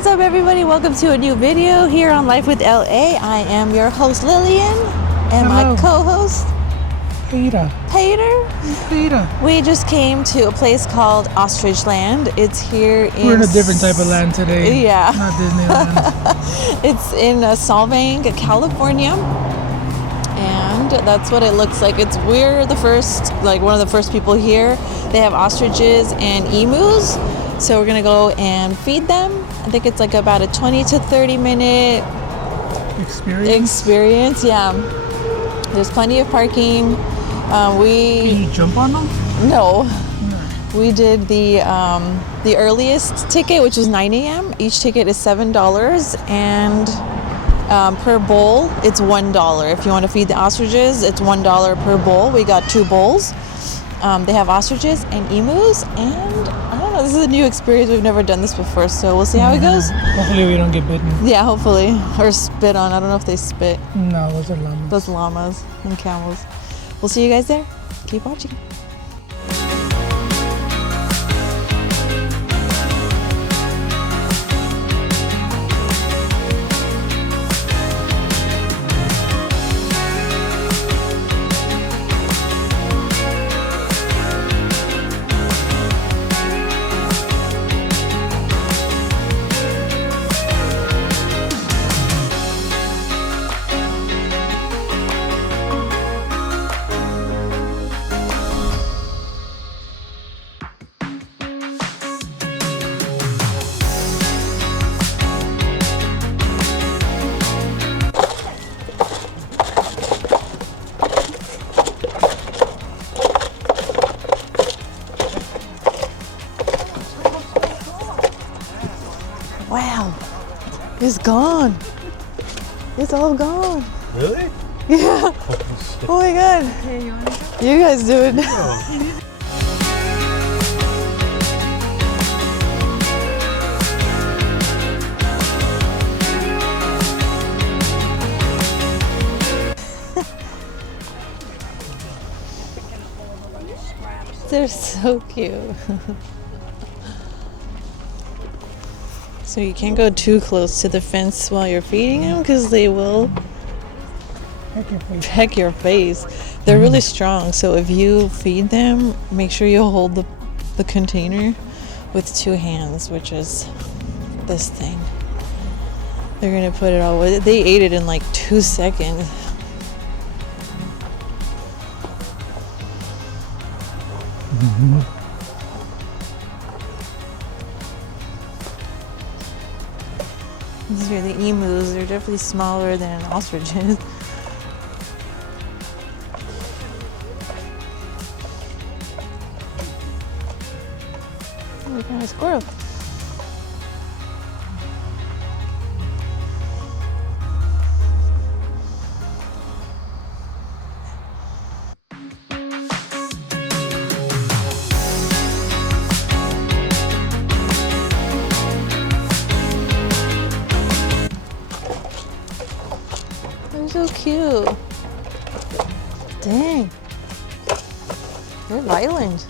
What's up, everybody? Welcome to a new video here on Life with LA. I am your host, Lillian, and Hello. my co-host, Peter. Peter. We just came to a place called Ostrichland. It's here in... We're in a different type of land today. Yeah. Not Disneyland. It's in Solvang, California. And that's what it looks like. We're the first, one of the first people here. They have ostriches and emus. So we're gonna go and feed them. I think it's about a 20 to 30 minute experience. Yeah. There's plenty of parking. Can you jump on them? No. We did the earliest ticket, which was 9 a.m. Each ticket is $7, and per bowl it's $1. If you want to feed the ostriches, it's $1 per bowl. We got 2 bowls. They have ostriches and emus, and I don't know, this is a new experience. We've never done this before, so we'll see how it goes. Hopefully we don't get bitten. Yeah, hopefully. Or spit on. I don't know if they spit. No, those are llamas. Those llamas and camels. We'll see you guys there. Keep watching. Wow, it's gone. It's all gone. Really? Yeah. Oh my god. You guys do it. They're so cute. So you can't go too close to the fence while you're feeding them because they will peck your face. They're really strong, so if you feed them, make sure you hold the container with 2 hands, which is this thing. They're gonna put it all away. They ate it in 2 seconds. These are the emus. They're definitely smaller than ostriches. Oh, we found a squirrel. They're so cute. Dang. They're violent.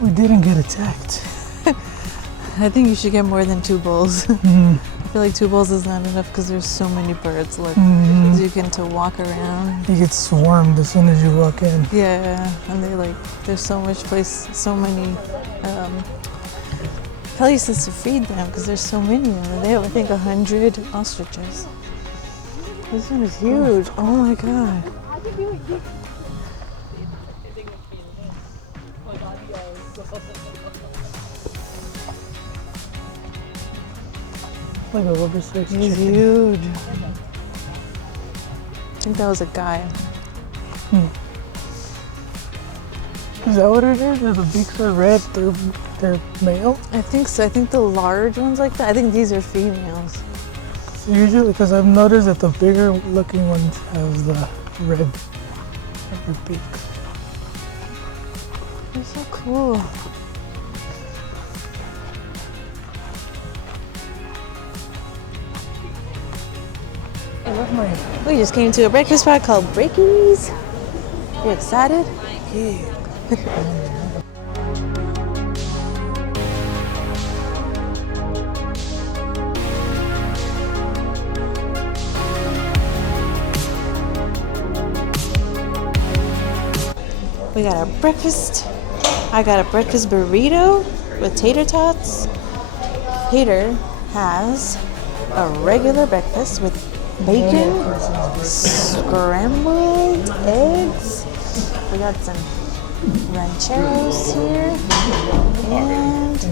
We didn't get attacked. I think you should get more than 2 bowls. I feel like 2 bowls is not enough because there's so many birds. Look, as you can to walk around. You get swarmed as soon as you walk in. Yeah, and there's so much place, so many places to feed them because there's so many of them. They have, I think, 100 ostriches. This one is huge. Oh my god. Like a rubber-sized He's chicken. huge. I think that was a guy. Is that what it is? The beaks are red. They're male. I think so. I think the large ones like that. I think these are females. Usually, because I've noticed that the bigger looking ones have the red beaks. They're so cool. I love my. We just came to a breakfast spot called Breakies. You excited? Yeah. We got our breakfast. I got a breakfast burrito with tater tots. Peter has a regular breakfast with bacon, scrambled eggs. We got some rancheros here and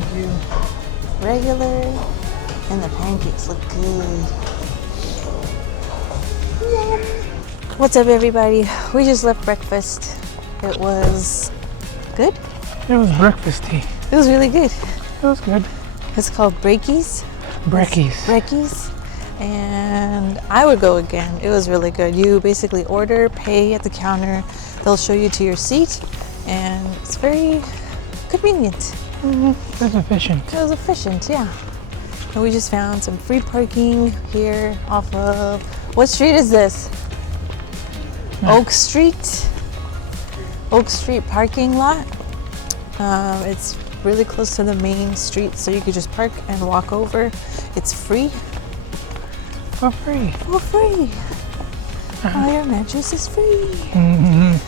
regular, and the pancakes look good. Yum. What's up, everybody? We just left breakfast. It was good. It was breakfasty. It was really good. It was good. It's called Breakies. Brekkies. And I would go again. It was really good. You basically order, pay at the counter. They'll show you to your seat, and it's very convenient. It was efficient. It was efficient, yeah. And we just found some free parking here off of, what street is this? Oak Street. Oak Street parking lot. It's really close to the main street, so you could just park and walk over. It's free. For free. For free. All your mattress is free. And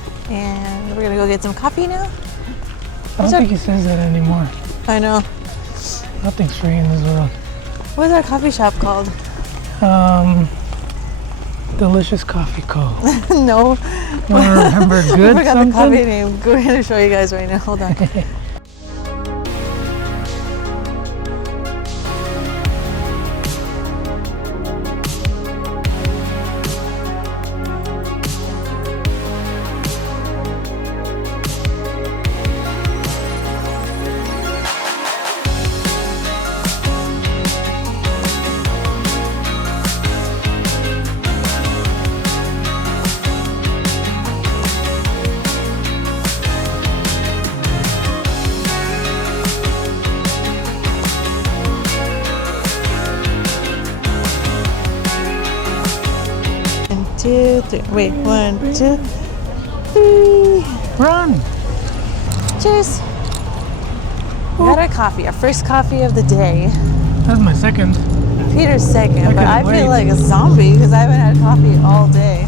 we're gonna go get some coffee now. I don't think he says that anymore. I know. Nothing's free in this world. What's our coffee shop called? Delicious Coffee Co. No. I remember good I forgot something. the coffee name. We're gonna show you guys right now. Hold on. Two, three. Wait, 1, 2, 3. Run! Cheers. We got our coffee, our first coffee of the day. That's my second. Peter's second, but couldn't I feel wait. like a zombie because I haven't had coffee all day.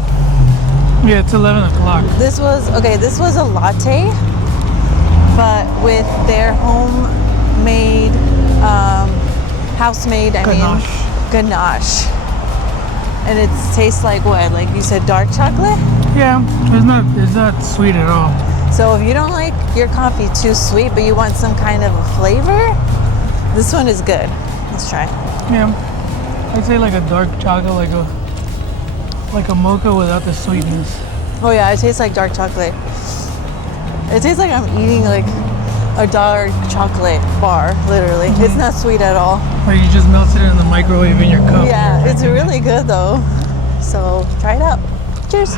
Yeah, it's 11 o'clock. This was a latte, but with their homemade, house-made, ganache. And it tastes like what? Like you said, dark chocolate? Yeah, it's not sweet at all. So if you don't like your coffee too sweet, but you want some kind of a flavor, this one is good. Let's try. Yeah, I'd say like a dark chocolate, like a mocha without the sweetness. Oh yeah, it tastes like dark chocolate. It tastes like I'm eating like a dark chocolate bar, literally. It's not sweet at all. Or you just melted it in the microwave in your cup. Yeah, it's really good though. So try it out. Cheers.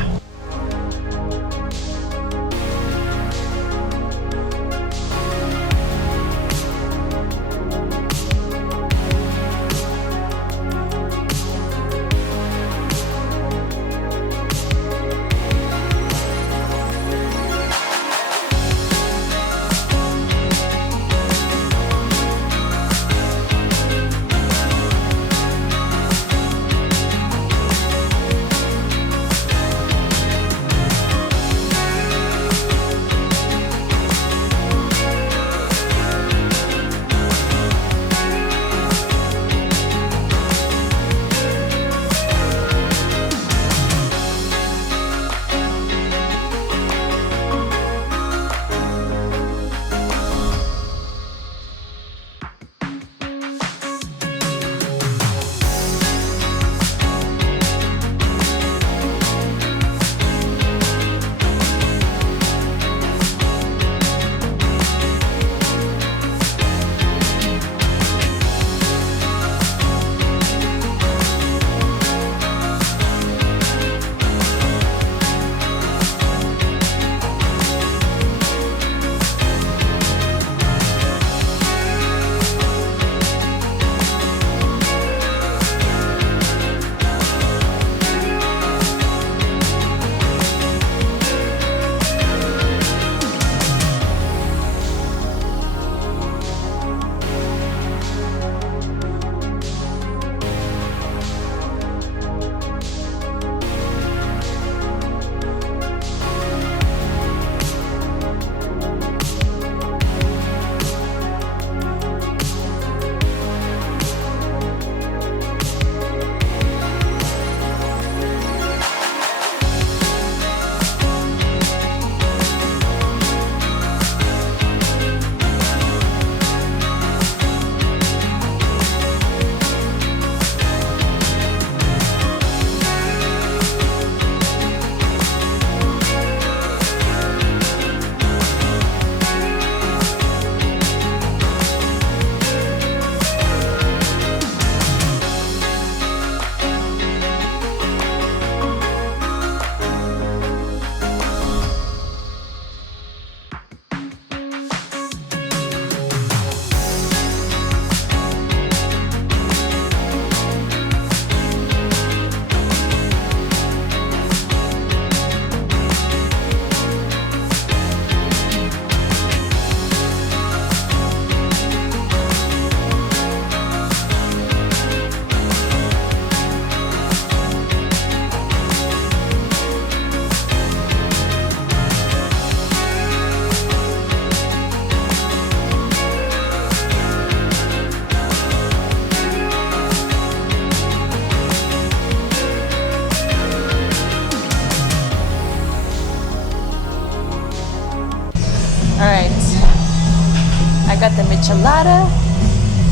michelada.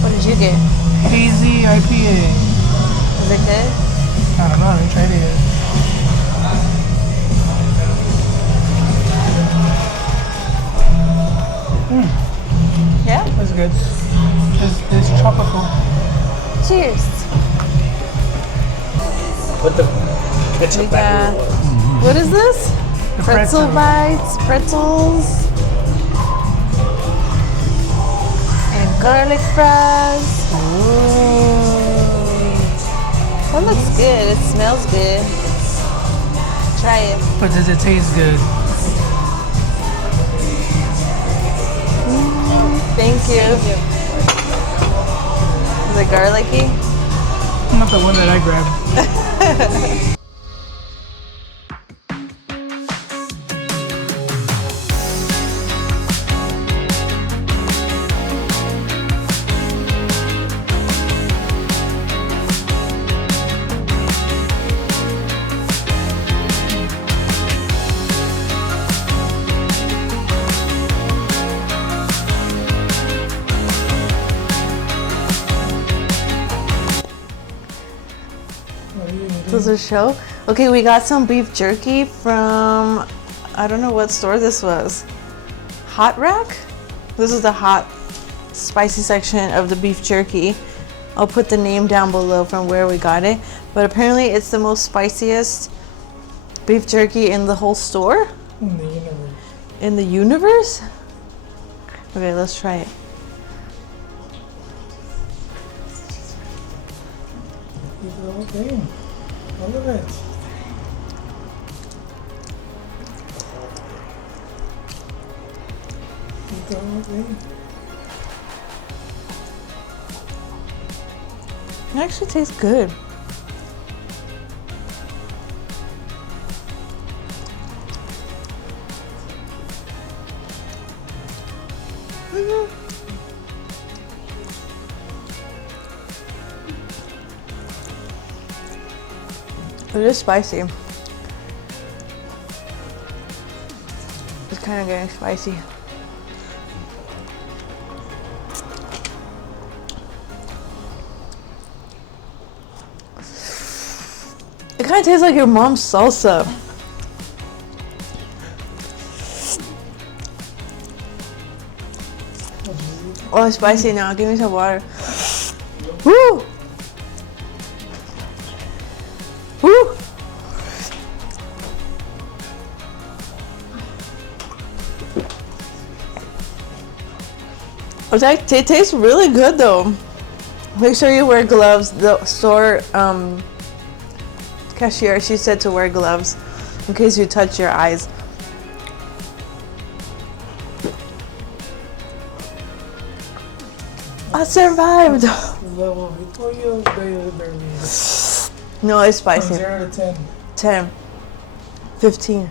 What did you get? Hazy IPA. Was it good? I don't know, I haven't tried it yet. Yeah? That's good. It's tropical. Cheers. Put the ketchup We back got, where it was. what is this? The Pretzel pretzel. bites, pretzels, and garlic fries. That looks good. It smells good. Try it. But does it taste good? Thank you. Is it garlicky? Not the one that I grabbed. Does it show? Okay, we got some beef jerky from, I don't know what store this was. Hot Rack? This is the hot, spicy section of the beef jerky. I'll put the name down below from where we got it. But apparently it's the most spiciest beef jerky in the whole store. In the universe. In the universe? Okay, let's try it. Eat the whole thing. All of it. Eat the whole thing. It actually tastes good. It is spicy. It's kind of getting spicy. It kind of tastes like your mom's salsa. Oh, it's spicy now. Give me some water. Woo! Woo! It tastes really good though. Make sure you wear gloves. The store cashier, she said to wear gloves in case you touch your eyes. I survived. Level. Oh, you barely. No, it's From spicy. 0 to 10. 10, 15.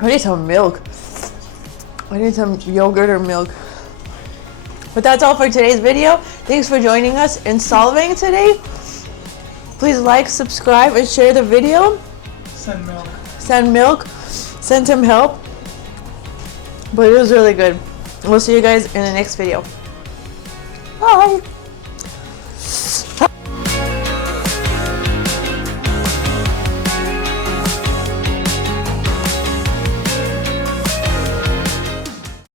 I need some milk. I need some yogurt or milk. But that's all for today's video. Thanks for joining us in Solvang today. Please like, subscribe, and share the video. Send milk. Send milk. Send some help. But it was really good. We'll see you guys in the next video. Bye.